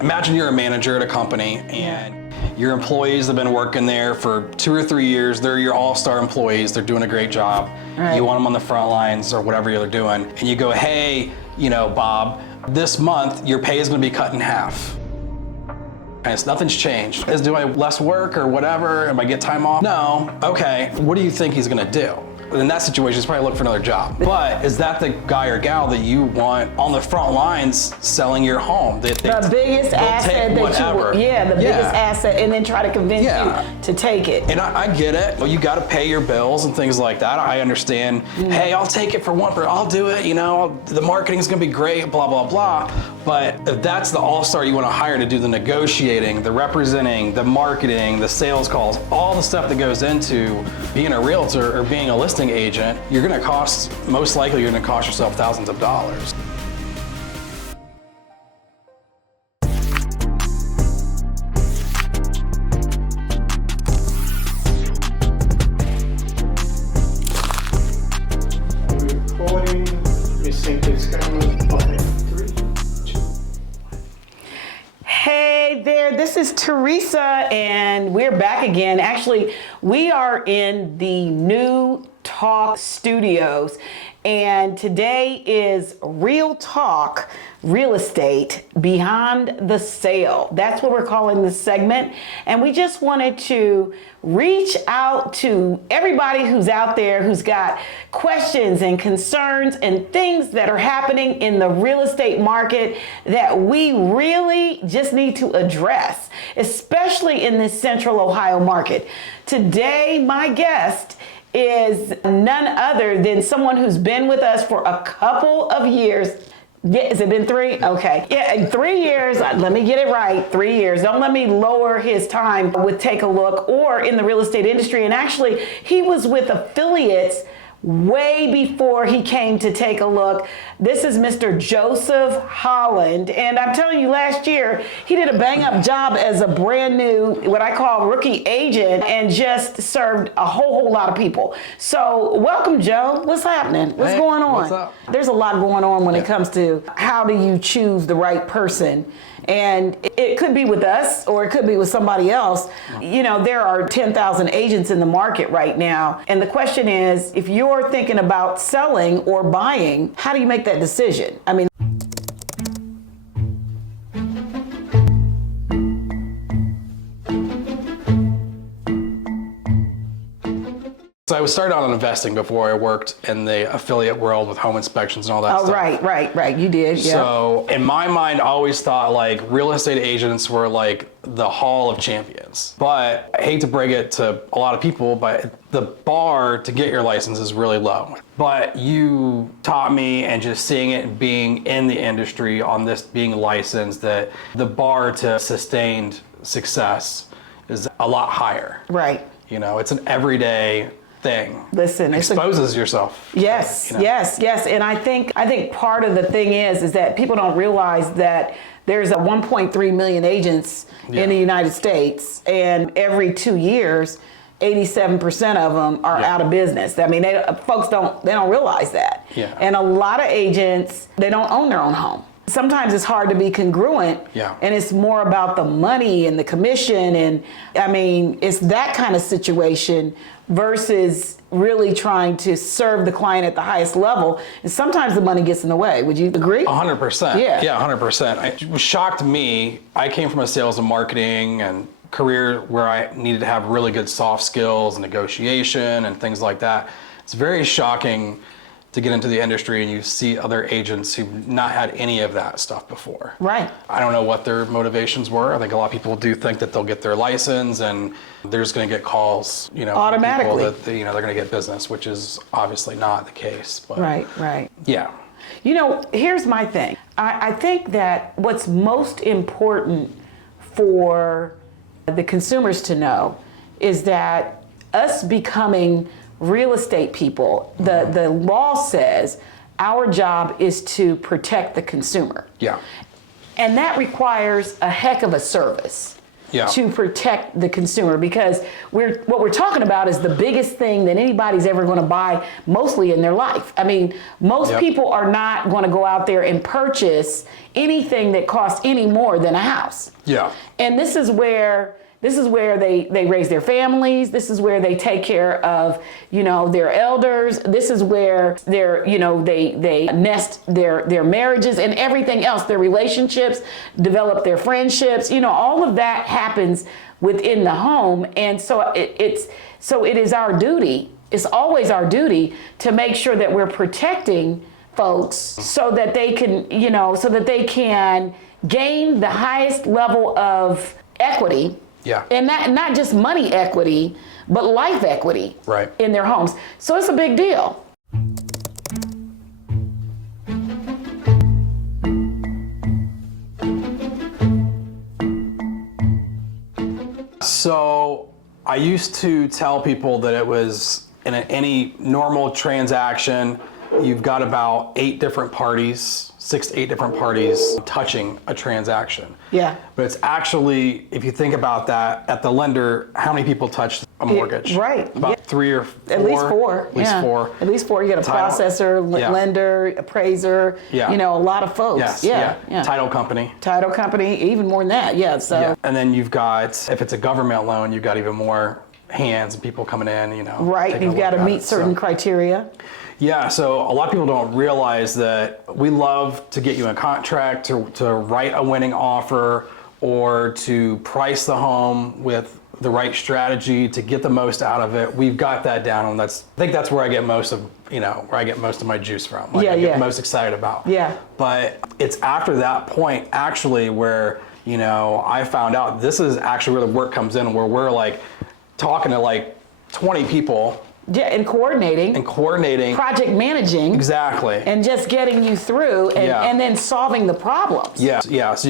Imagine you're a manager at a company and your employees have been working there for 2 or 3 years. They're your all-star employees. They're doing a great job. Right. You want them on the front lines or whatever they're doing. And you go, hey, Bob, this month your pay is going to be cut in half. And nothing's changed. Do I have less work or whatever? Am I get time off? No. Okay. What do you think he's going to do? In that situation, he's probably looking for another job. But is that the guy or gal that you want on the front lines selling your home? The biggest asset that biggest asset, and then try to convince you to take it. And I get it. Well, you got to pay your bills and things like that. I understand. Hey, I'll take it for I'll do it. The marketing's gonna be great. Blah blah blah. But if that's the all-star you want to hire to do the negotiating, the representing, the marketing, the sales calls, all the stuff that goes into being a realtor or being a listing agent, most likely you're gonna cost yourself thousands of dollars. Recording, we sync this camera. 3, 2. Hey there, this is Teresa, and we're back again. Actually, we are in the New Talk Studios, and today is Real Talk Real Estate Behind the Sale. That's what we're calling this segment, and we just wanted to reach out to everybody who's out there who's got questions and concerns and things that are happening in the real estate market that we really just need to address, especially in this Central Ohio market. Today, my guest is none other than someone who's been with us for a couple of years. Yeah, has it been 3? Okay. Yeah, in 3 years, let me get it right, 3 years. Don't let me lower his time with Take a Look or in the real estate industry. And actually, he was with affiliates way before he came to Take a Look. This is Mr. Joseph Holland. And I'm telling you, last year, he did a bang up job as a brand new, what I call rookie agent, and just served a whole lot of people. So welcome, Joe. What's happening? What's going on? What's up? There's a lot going on when it comes to how do you choose the right person. And it could be with us or it could be with somebody else. There are 10,000 agents in the market right now. And the question is, if you're thinking about selling or buying, how do you make that decision? I mean, So I was started out on investing before I worked in the affiliate world with home inspections and all that stuff. Right. You did, yeah. So in my mind, I always thought like real estate agents were like the hall of champions. But I hate to break it to a lot of people, but the bar to get your license is really low. But you taught me, and just seeing it and being in the industry on this being licensed, that the bar to sustained success is a lot higher. Right. It's an everyday thing. Listen, exposes yourself. Yes. And I think part of the thing is that people don't realize that there's a 1.3 million agents in the United States, and every 2 years, 87% of them are out of business. I mean, folks don't realize that. Yeah. And a lot of agents, they don't own their own home. Sometimes it's hard to be congruent, and it's more about the money and the commission, and I mean, it's that kind of situation versus really trying to serve the client at the highest level. And sometimes the money gets in the way. Would you agree? 100%. Yeah. Yeah, 100%. It shocked me. I came from a sales and marketing and career where I needed to have really good soft skills and negotiation and things like that. It's very shocking to get into the industry and you see other agents who've not had any of that stuff before. Right. I don't know what their motivations were. I think a lot of people do think that they'll get their license and they're just going to get calls, automatically, that they're going to get business, which is obviously not the case. But right. Yeah. Here's my thing. I think that what's most important for the consumers to know is that us becoming real estate people, the law says our job is to protect the consumer. Yeah. And that requires a heck of a service. Yeah. to protect the consumer, because what we're talking about is the biggest thing that anybody's ever going to buy mostly in their life. I mean, most Yep. people are not going to go out there and purchase anything that costs any more than a house. Yeah. And this is where they raise their families. This is where they take care of, their elders. This is where they nest their marriages and everything else, their relationships, develop their friendships. All of that happens within the home. And so it is our duty. It's always our duty to make sure that we're protecting folks so that they can, gain the highest level of equity. Yeah. And not just money equity, but life equity Right. in their homes. So it's a big deal. So I used to tell people that it was in any normal transaction, you've got about 8 different parties, 6 to 8 different parties touching a transaction. Yeah. But it's actually, if you think about that, at the lender, how many people touch a mortgage? Right. About Yeah. 3 or 4? At least 4. At least 4. At least 4. You got a Title. processor, Yeah. lender, appraiser, Yeah. a lot of folks. Yes. Yeah. Title company. Title company, even more than that. Yeah. So. Yeah. And then you've got, if it's a government loan, you've got even more hands and people coming in, Right. taking a You've got to look at meet it. certain So- criteria. Yeah, so a lot of people don't realize that we love to get you a contract, to write a winning offer, or to price the home with the right strategy to get the most out of it. We've got that down, and I think that's where I get most of my juice from. I get most excited about. Yeah. But it's after that point actually where, I found out this is actually where the work comes in, where we're like talking to like 20 people. Yeah, and coordinating. Project managing. Exactly. And just getting you through and then solving the problems. Yeah. So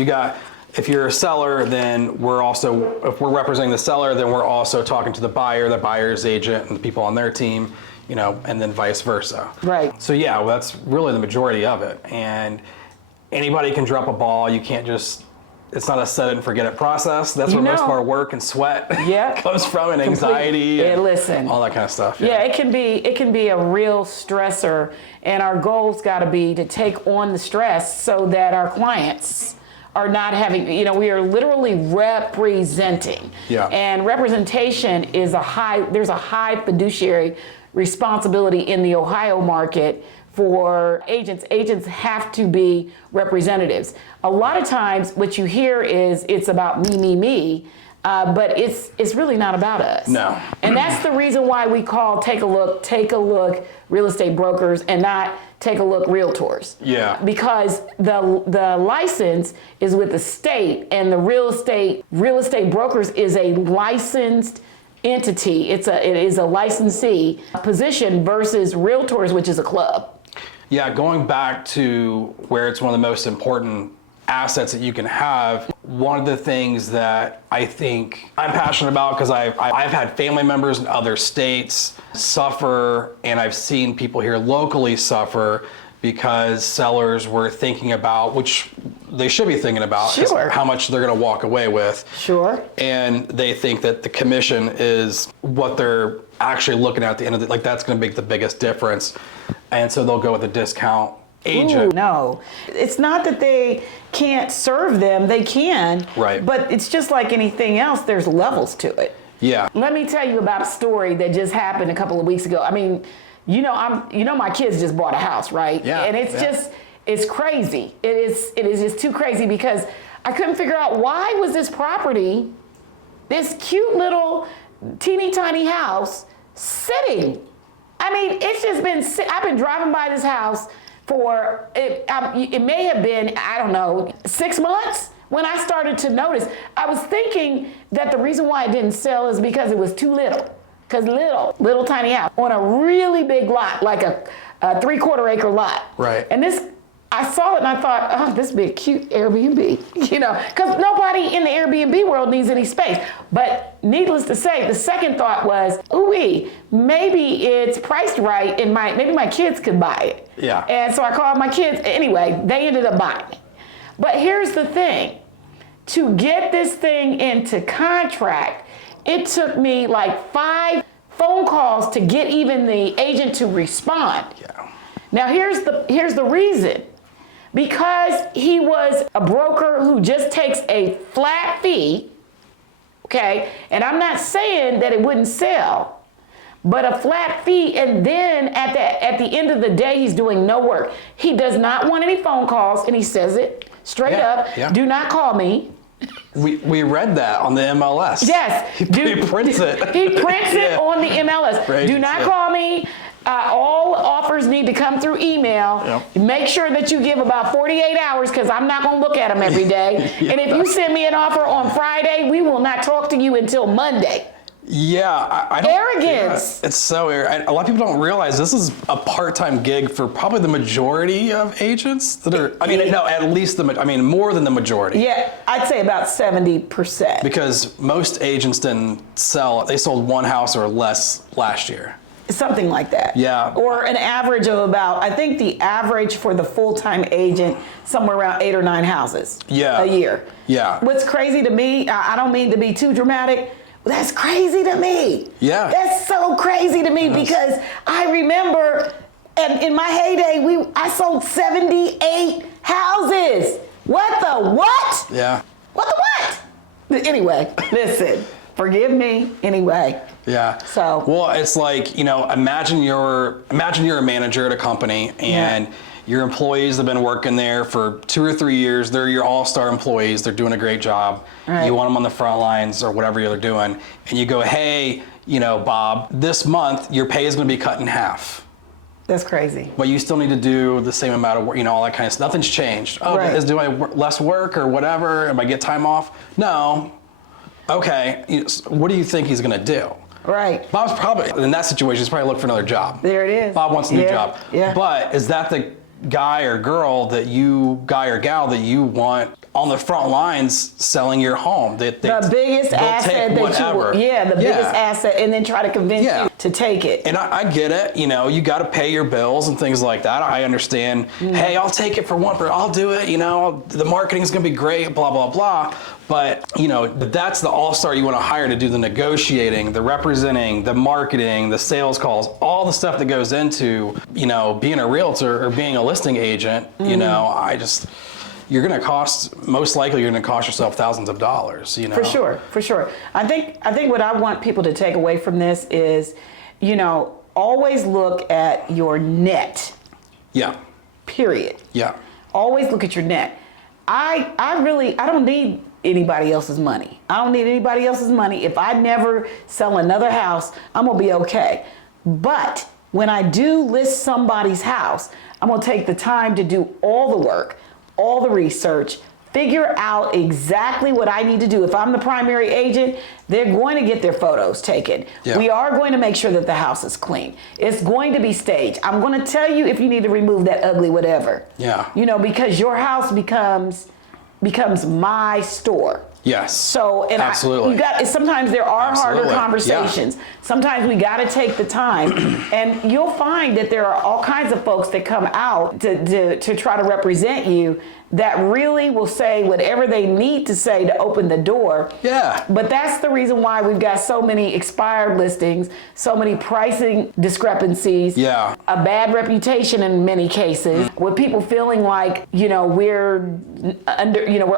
if you're a seller, then if we're representing the seller, then we're also talking to the buyer, the buyer's agent, and the people on their team, and then vice versa. Right. So that's really the majority of it. And anybody can drop a ball. You can't just, it's not a set it and forget it process. That's where most of our work and sweat comes from, and anxiety and all that kind of stuff. Yeah, it can be a real stressor, and our goal's got to be to take on the stress so that our clients are not having, we are literally representing. Yeah. And representation is there's a high fiduciary responsibility in the Ohio market for agents. Agents have to be representatives. A lot of times what you hear is it's about me, but it's really not about us. No. And that's the reason why we call Take a Look real estate brokers and not Take a Look realtors. Yeah. Because the license is with the state, and the real estate brokers is a licensed entity. It is a licensee position versus realtors, which is a club. Yeah, going back to where it's one of the most important assets that you can have, one of the things that I think I'm passionate about, because I've had family members in other states suffer, and I've seen people here locally suffer because sellers were thinking about, which they should be thinking about, is Sure. how much they're going to walk away with. Sure. And they think that the commission is what they're actually looking at the end of it. Like, that's going to make the biggest difference. And so they'll go with a discount agent. Ooh, no, it's not that they can't serve them. They can. Right. But it's just like anything else. There's levels to it. Yeah. Let me tell you about a story that just happened a couple of weeks ago. I mean, my kids just bought a house, right? Yeah. And it's crazy. It is just too crazy, because I couldn't figure out why was this property, this cute little teeny tiny house, sitting. I mean, it's just been, I've been driving by this house for, it may have been, I don't know, 6 months when I started to notice. I was thinking that the reason why it didn't sell is because it was too little. Because little tiny house on a really big lot, like a 3/4 acre lot. Right. And I saw it and I thought, oh, this would be a cute Airbnb, because nobody in the Airbnb world needs any space. But needless to say, the second thought was, ooh-wee, maybe it's priced right and maybe my kids could buy it. Yeah. And so I called my kids. Anyway, they ended up buying it. But here's the thing. to get this thing into contract, it took me like 5 phone calls to get even the agent to respond. Yeah. Now here's the reason. Because he was a broker who just takes a flat fee, okay? And I'm not saying that it wouldn't sell, but a flat fee, and then at the end of the day, he's doing no work. He does not want any phone calls, and he says it straight up. Yeah. Do not call me. We read that on the MLS. Yes. He prints it. He prints it Yeah. on the MLS. For agents, Do not yeah. call me. All offers need to come through email. Yep. Make sure that you give about 48 hours because I'm not going to look at them every day. Yeah. And if you send me an offer on Friday, we will not talk to you until Monday. Yeah, I don't. Arrogance. Yeah, it's so arrogant. A lot of people don't realize this is a part-time gig for probably the majority of agents that are. I mean, no, at least more than the majority. Yeah, I'd say about 70%. Because most agents didn't sell. They sold one house or less last year. Something like that. Yeah. Or an average of about, I think the average for the full-time agent, somewhere around 8 or 9 houses Yeah. a year. Yeah. What's crazy to me, I don't mean to be too dramatic, but that's crazy to me. Yeah. That's so crazy to me because I remember in my heyday, I sold 78 houses. What the what? Yeah. What the what? Anyway, listen, forgive me anyway. Yeah. So- Well, it's like, imagine you're a manager at a company and your employees have been working there for 2 or 3 years. They're your all-star employees. They're doing a great job. Right. You want them on the front lines or whatever they're doing. And you go, hey, Bob, this month your pay is going to be cut in half. That's crazy. But you still need to do the same amount of work, all that kind of stuff. Nothing's changed. Oh, Right. do I less work or whatever? Am I get time off? No. Okay. What do you think he's going to do? Right. Bob's probably, in that situation, he's probably looking for another job. There it is. Bob wants a new Yeah, job. yeah. But is that the guy or gal that you want on the front lines selling your home? The biggest asset that the biggest asset, and then try to convince Yeah. you to take it. And I get it, you got to pay your bills and things like that. I understand. Hey, I'll take it for I'll do it. The marketing's gonna be great. Blah blah blah. But that's the all-star you want to hire to do the negotiating, the representing, the marketing, the sales calls, all the stuff that goes into being a realtor or being a listing agent. You're gonna most likely you're gonna cost yourself thousands of dollars. For sure. I think what I want people to take away from this is, always look at your net. Yeah. Period. Yeah. Always look at your net. I don't need anybody else's money. I don't need anybody else's money. If I never sell another house, I'm gonna be okay. But when I do list somebody's house, I'm gonna take the time to do all the work, all the research, figure out exactly what I need to do. If I'm the primary agent, they're going to get their photos taken. Yeah. We are going to make sure that the house is clean. It's going to be staged. I'm going to tell you if you need to remove that ugly whatever. Yeah. Because your house becomes my store. Yes. So, and absolutely. sometimes there are Absolutely. harder conversations. Yeah. Sometimes we got to take the time, and you'll find that there are all kinds of folks that come out to try to represent you that really will say whatever they need to say to open the door. Yeah. But that's the reason why we've got so many expired listings, so many pricing discrepancies, Yeah. a bad reputation in many cases, with people feeling like, we're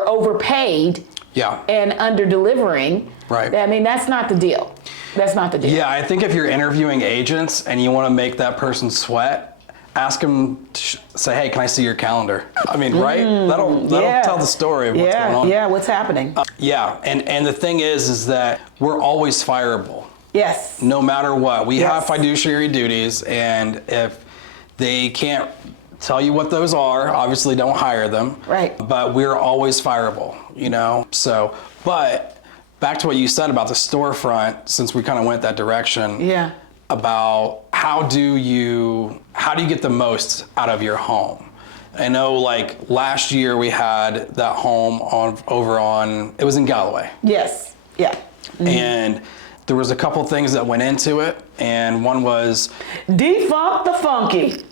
overpaid. Yeah. And under delivering. Right. I mean, that's not the deal. That's not the deal. Yeah, I think if you're interviewing agents and you want to make that person sweat, ask them to say, hey, can I see your calendar? I mean, right? That'll tell the story of what's going on. Yeah, what's happening. Yeah, and the thing is that we're always fireable. Yes. No matter what. We have Yes. fiduciary duties, and if they can't tell you what those are, obviously don't hire them. Right. But we're always fireable, So, but back to what you said about the storefront, since we kind of went that direction. Yeah. About how do you get the most out of your home? I know, like last year we had that home it was in Galloway. Yes. Yeah. And there was a couple things that went into it, and one was Defunct the funky.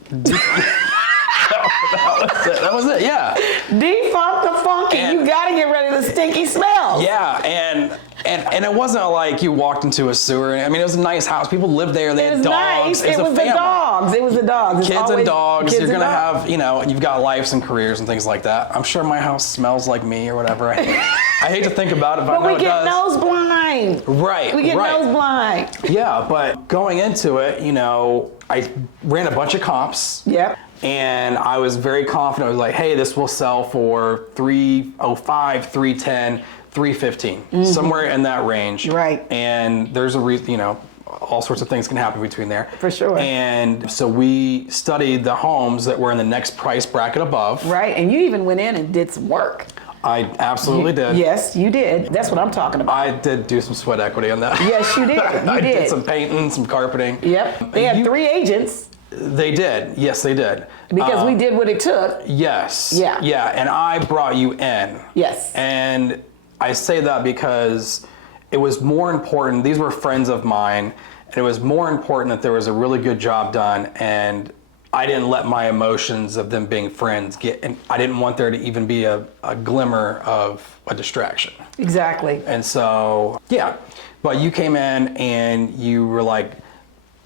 That was it. Yeah. Defunk the funky. And- you gotta get rid of the stinky smells. Yeah, and it wasn't like you walked into a sewer. I mean, it was a nice house. People lived there. They It had was dogs. nice. It was the family. dogs. It was the dogs. It's Kids and always dogs. kids You're and gonna dogs. have, you've got lives and careers and things like that. I'm sure my house smells like me or whatever. I hate to think about it, but I But know we it get does. nose blind. Right. We get right. nose blind. Yeah, but going into it, I ran a bunch of comps. Yep. And I was very confident. I was like, hey, this will sell for $305, $310, $315, somewhere in that range. Right. And there's a reason, all sorts of things can happen between there. For sure. And so we studied the homes that were in the next price bracket above. Right. And you even went in and did some work. I absolutely did. Yes, you did. That's what I'm talking about. I did do some sweat equity on that. Yes, you did. You I did. did some painting, some carpeting. Yep. They had 3 agents They did. Yes, they did. because we did what it took. Yes. Yeah. Yeah, and I brought you in. Yes. And I say that because it was more important. These were friends of mine, and it was more important that there was a really good job done, and I didn't let my emotions of them being friends and I didn't want there to even be a glimmer of a distraction. Exactly. And so, yeah. But you came in and you were like,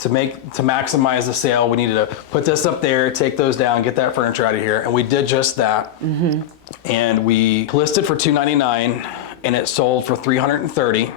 to maximize the sale, we needed to put this up there, take those down, get that furniture out of here, and we did just that. Mm-hmm. And we listed for $299, and it sold for $330.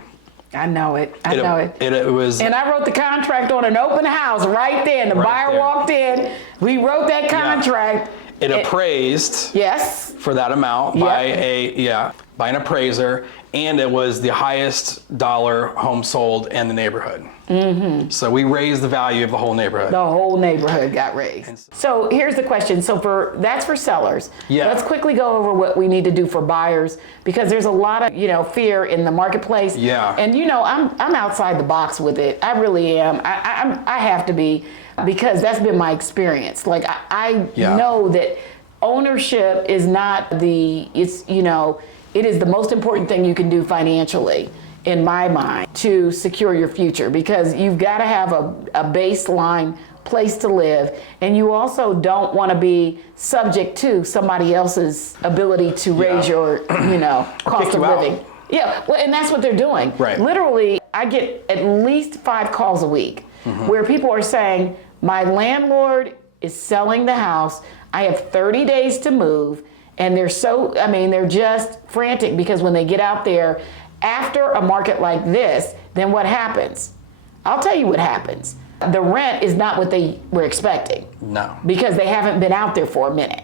I know it. I know it. It was. And I wrote the contract on an open house right then. The buyer there. walked in. We wrote that contract. It appraised Yes. for that amount Yep. by an appraiser, and it was the highest dollar home sold in the neighborhood. Mm-hmm. So we raised the value of the whole neighborhood. The whole neighborhood got raised. So here's the question. So that's for sellers. Yeah. Let's quickly go over what we need to do for buyers because there's a lot of fear in the marketplace. Yeah. And I'm outside the box with it. I really am. I have to be because that's been my experience. Like I know that ownership is not it is the most important thing you can do financially, in my mind, to secure your future because you've got to have a baseline place to live, and you also don't want to be subject to somebody else's ability to raise your, cost of living. Out. Yeah, well, and that's what they're doing. Right. Literally, I get at least 5 calls a week where people are saying, my landlord is selling the house, I have 30 days to move, and they're just frantic because when they get out there, after a market like this, then what happens? I'll tell you what happens. The rent is not what they were expecting. No. Because they haven't been out there for a minute.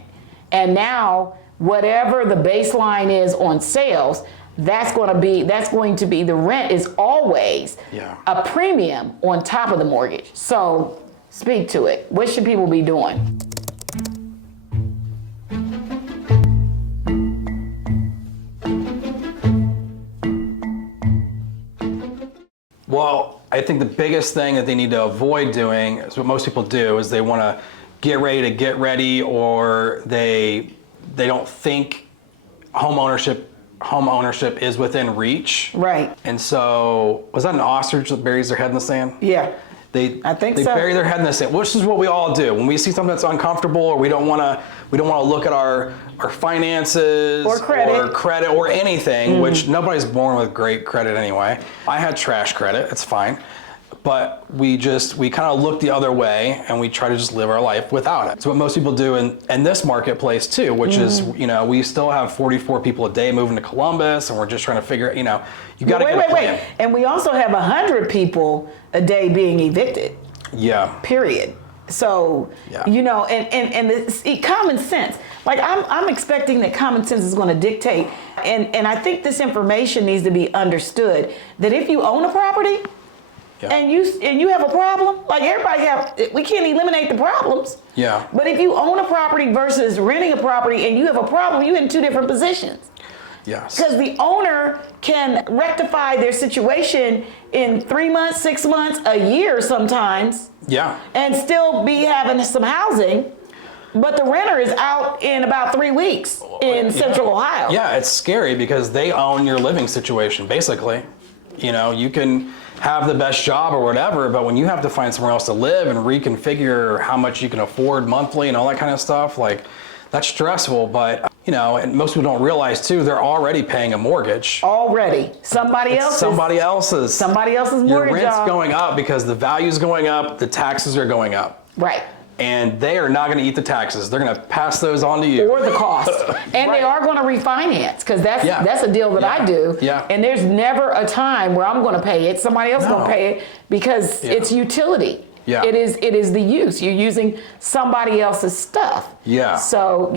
And now, whatever the baseline is on sales, that's going to be the rent is always a premium on top of the mortgage. So speak to it. What should people be doing? Well, I think the biggest thing that they need to avoid doing is what most people do is they want to get ready, or they don't think home ownership is within reach. Right. And so, was that an ostrich that buries their head in the sand? Yeah. I think so. They bury their head in the sand, which is what we all do when we see something that's uncomfortable, or we don't want to look at our finances or credit or anything. Which nobody's born with great credit anyway. I had trash credit; it's fine, but we kind of look the other way and we try to just live our life without it. It's what most people do in this marketplace too, which is we still have 44 people a day moving to Columbus, and we're just trying to figure you got to get a plan. Wait. And we also have 100 people a day being evicted. Yeah. Period. So, and common sense. Like I'm expecting that common sense is going to dictate. And I think this information needs to be understood that if you own a property and you have a problem, like we can't eliminate the problems. Yeah. But if you own a property versus renting a property and you have a problem, you're in 2 different positions. Yes. Because the owner can rectify their situation in 3 months, 6 months, a year sometimes. Yeah. And still be having some housing. But the renter is out in about 3 weeks in Central Ohio. Yeah, it's scary because they own your living situation, basically. You know, you can have the best job or whatever, but when you have to find somewhere else to live and reconfigure how much you can afford monthly and all that kind of stuff, like, that's stressful. But, you know, and most people don't realize too, they're already paying a mortgage. Already. Somebody else's Somebody's mortgage. Your rent's y'all. going up because the value's going up, the taxes are going up. Right. And they are not going to eat the taxes. They're going to pass those on to you. Or the cost. And Right. they are going to refinance, because that's a deal that Yeah. I do. Yeah. And there's never a time where I'm going to pay it. Somebody else is going No. to pay it, because Yeah. it's utility. Yeah. It is the use. You're using somebody else's stuff. Yeah. So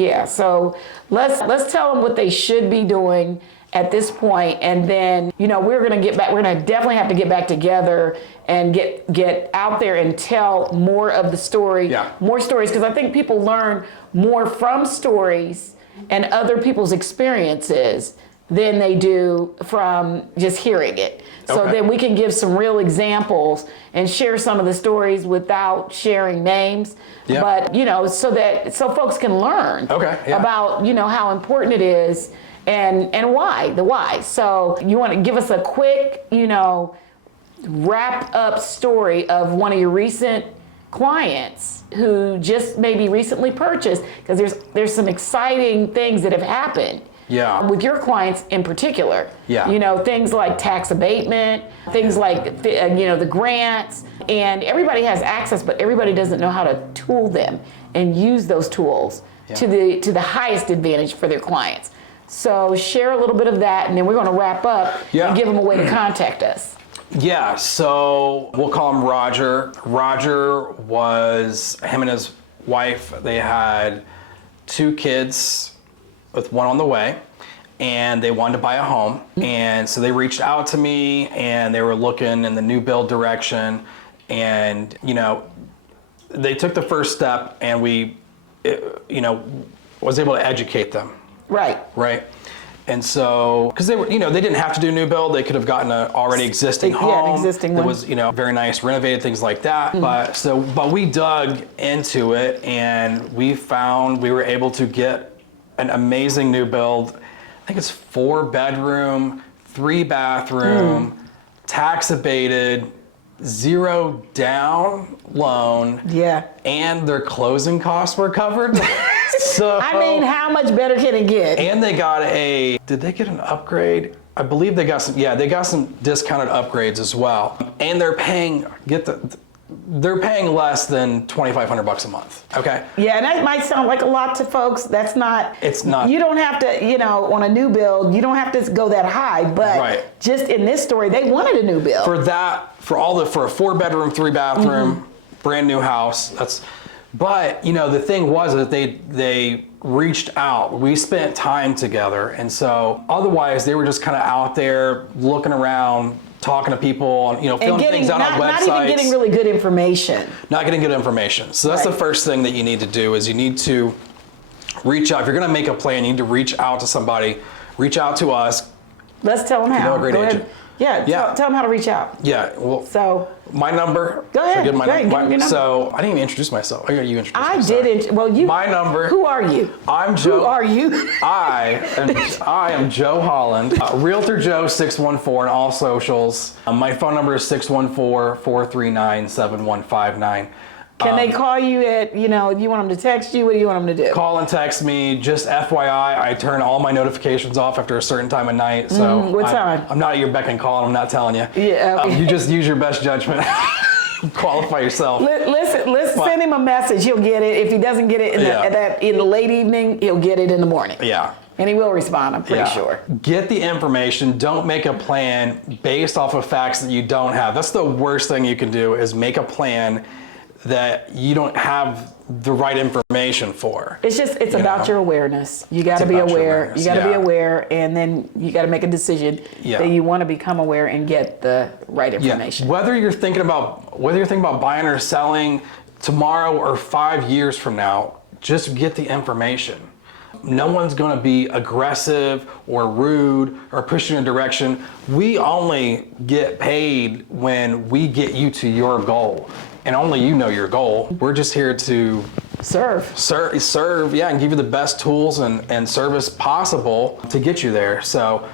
let's tell them what they should be doing at this point, and then, you know, we're going to get back. We're going to definitely have to get back together and get out there and tell more of the story. Yeah. More stories, because I think people learn more from stories and other people's experiences than they do from just hearing it. So Okay. then we can give some real examples and share some of the stories without sharing names. Yeah. But, you know, so folks can learn Okay, yeah. about, you know, how important it is and the why. So you want to give us a quick, you know, wrap up story of one of your recent clients who just maybe recently purchased, because there's some exciting things that have happened. Yeah. With your clients in particular. Yeah. You know, things like tax abatement, things like, you know, the grants, and everybody has access, but everybody doesn't know how to tool them and use those tools to the highest advantage for their clients. So share a little bit of that, and then we're going to wrap up Yeah. and give them a way to contact us. Yeah, so we'll call him Roger. Roger was, him and his wife, they had 2 kids with one on the way, and they wanted to buy a home. And so they reached out to me, and they were looking in the new build direction. And, you know, they took the first step, and was able to educate them. Right. Right. And so, because they were, you know, they didn't have to do new build. They could have gotten an already existing Yeah, home. an existing that one. was, you know, very nice, renovated, things like that. But we dug into it, and we found we were able to get an amazing new build. I think it's 4-bedroom, 3-bathroom, tax abated, 0 down loan. Yeah. And their closing costs were covered. So, I mean, how much better can it get? and they got did they get an upgrade? I believe they got some discounted upgrades as well. And they're paying, they're paying less than $2,500 a month, okay? Yeah, and that might sound like a lot to folks. That's not. It's not. You don't have to, you know, on a new build, you don't have to go that high. But Right. just in this story, they wanted a new build. For a 4-bedroom, 3-bathroom, brand new house, but, you know, the thing was that they reached out. We spent time together. And so otherwise they were just kind of out there looking around, talking to people, you know, filling things out on websites. Not even getting really good information. Not getting good information. So that's Right. the first thing that you need to do is you need to reach out. If you're going to make a plan, you need to reach out to somebody, reach out to us. Let's tell them how. know a great Go ahead. agent. Yeah, Yeah. Tell them how to reach out. Yeah, well, So my number. Go ahead. Should I give my Go ahead, number? give me your number. So I didn't even introduce myself. I got you introduce I myself. didn't. Well, you. My number. Who are you? I'm Joe. Who are you? I am Joe Holland, Realtor Joe 614 on all socials. My phone number is 614-439-7159. Can they call you at, you know, you want them to text you? What do you want them to do? Call and text me. Just FYI, I turn all my notifications off after a certain time of night. So what time? I'm not at your beck and call, and I'm not telling you. Yeah, okay. You just use your best judgment. Qualify yourself. Listen, send him a message. He'll get it. If he doesn't get it in the late evening, he'll get it in the morning. Yeah. And he will respond, I'm pretty sure. Get the information. Don't make a plan based off of facts that you don't have. That's the worst thing you can do is make a plan that you don't have the right information for. It's about know? your awareness. You got to It's be about your aware. awareness, You got to be yeah. aware, and then you got to make a decision Yeah. that you want to become aware and get the right information. Whether you're thinking about buying or selling tomorrow or 5 years from now, just get the information. No one's going to be aggressive or rude or push you in a direction. We only get paid when we get you to your goal. And only you know your goal. We're just here to Serve. serve, and give you the best tools and service possible to get you there. So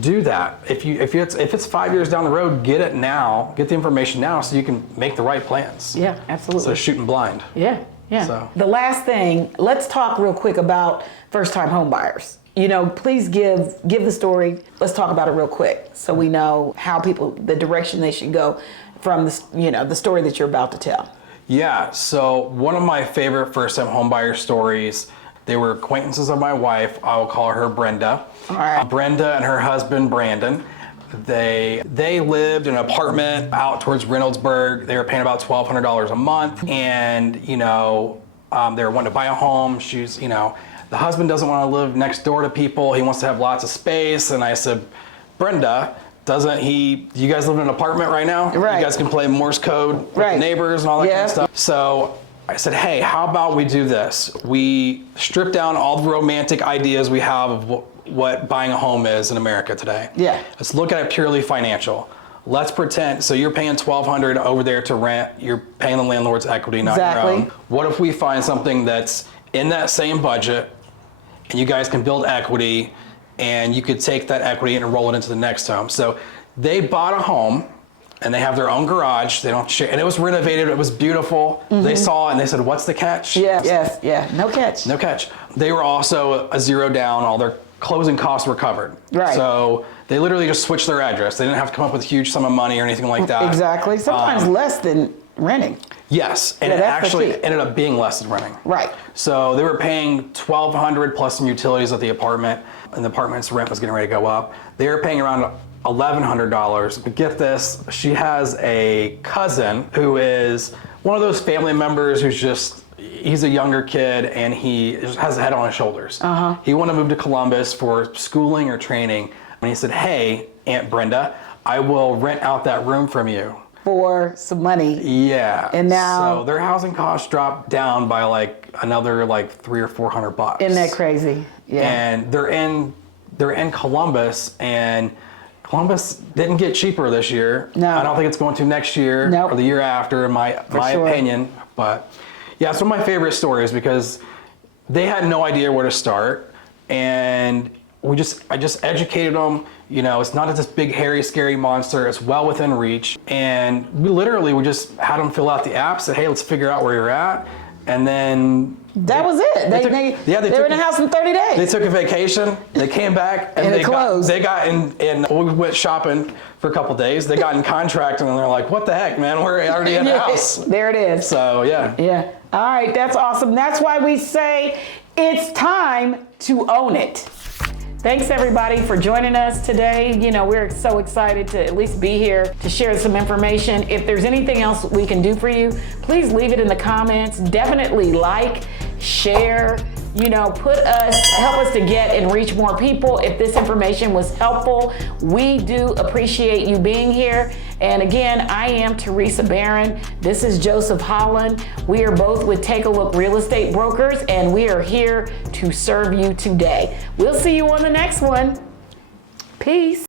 do that. If it's 5 years down the road, get it now. Get the information now so you can make the right plans. Yeah, absolutely. So shooting blind. Yeah, yeah. So. The last thing, let's talk real quick about first-time home buyers. You know, please give the story. Let's talk about it real quick so we know how the direction they should go from the story that you're about to tell. Yeah, so one of my favorite first-time homebuyer stories, they were acquaintances of my wife. I will call her Brenda. All right. Brenda and her husband, Brandon, they lived in an apartment out towards Reynoldsburg. They were paying about $1,200 a month, and, they were wanting to buy a home. The husband doesn't want to live next door to people. He wants to have lots of space, and I said, Brenda, you guys live in an apartment right now? Right. You guys can play Morse code with the neighbors and all that kind of stuff. So I said, hey, how about we do this? We strip down all the romantic ideas we have of what buying a home is in America today. Yeah. Let's look at it purely financial. Let's pretend, so you're paying $1,200 over there to rent, you're paying the landlord's equity, not your own. What if we find something that's in that same budget, and you guys can build equity, and you could take that equity and roll it into the next home. So they bought a home, and they have their own garage. They don't share, and it was renovated. It was beautiful. Mm-hmm. They saw it, and they said, "What's the catch?" Yeah. No catch. No catch. They were also a zero down. All their closing costs were covered. Right. So they literally just switched their address. They didn't have to come up with a huge sum of money or anything like that. Exactly. Sometimes less than renting. Yes, and it actually ended up being less than renting. Right. So they were paying $1,200 plus some utilities at the apartment, and the apartment's rent was getting ready to go up. They were paying around $1,100. But get this, she has a cousin who is one of those family members he's a younger kid, and he just has a head on his shoulders. He wanted to move to Columbus for schooling or training, and he said, hey, Aunt Brenda, I will rent out that room from you. For some money. Yeah. And now, so their housing costs dropped down by another $300 or $400. Isn't that crazy? Yeah. And they're in Columbus, and Columbus didn't get cheaper this year. No. I don't think it's going to next year or the year after, in my opinion. But yeah, it's one of my favorite stories because they had no idea where to start, and I just educated them. It's not this big, hairy, scary monster. It's well within reach. And we just had them fill out the app, said, hey, let's figure out where you're at. And then that was it. They were in the house in 30 days. They took a vacation. They came back and it closed. They got in. We went shopping for a couple days. They got in contract, and they're like, "What the heck, man? We're already in the house." There it is. So yeah. Yeah. All right. That's awesome. That's why we say it's time to own it. Thanks everybody for joining us today. We're so excited to at least be here to share some information. If there's anything else we can do for you, please leave it in the comments. Definitely share, help us to get and reach more people. If this information was helpful, we do appreciate you being here. And again, I am Teresa Barron. This is Joseph Holland. We are both with Take a Look Real Estate Brokers, and we are here to serve you today. We'll see you on the next one. Peace.